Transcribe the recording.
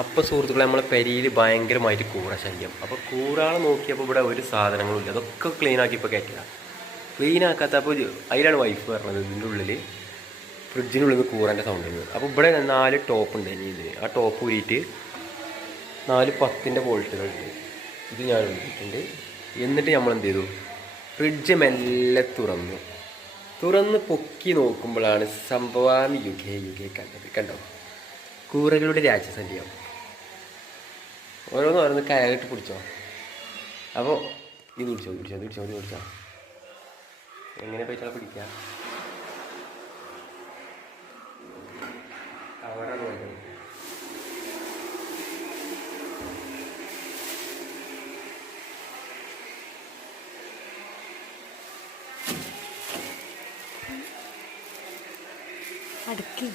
അപ്പോൾ സുഹൃത്തുക്കളെ നമ്മളെ പെരിയിൽ ഭയങ്കരമായിട്ട് കൂറ ശല്യം. അപ്പോൾ കൂറാളെ നോക്കിയപ്പോൾ ഇവിടെ ഒരു സാധനങ്ങളും ഇല്ല. അതൊക്കെ ക്ലീനാക്കി ഇപ്പോൾ കയറ്റുക. ക്ലീനാക്കാത്തപ്പോൾ അതിലാണ് വൈഫ് പറഞ്ഞത് ഇതിൻ്റെ ഉള്ളിൽ ഫ്രിഡ്ജിനുള്ളിൽ നിന്ന് കൂറൻ്റെ സൗണ്ട് ഉണ്ട്. അപ്പോൾ ഇവിടെ 4 ടോപ്പ് ഉണ്ട്. ഇനി ഇതിന് ആ ടോപ്പ് ഊരിയിട്ട് 4 10-ൻ്റെ ബോൾട്ടുകളുണ്ട്. ഇത് ഞാൻ എടുത്തിട്ടുണ്ട്. എന്നിട്ട് നമ്മൾ എന്ത് ചെയ്തു, ഫ്രിഡ്ജ് മെല്ലെ തുറന്ന് പൊക്കി നോക്കുമ്പോഴാണ് സംഭവം യുഗേ കണ്ടത്. കണ്ടോ, കൂറകളുടെ രാജശല്യം. ഓരോന്ന് ഓരോന്ന് കയറിട്ട് പിടിച്ചോ. അപ്പോൾ ഇത് പിടിച്ചോ. എങ്ങനെ പറ്റാ പിടിക്കാം. കവറാണ് വേണ്ടത്. അടുക്കി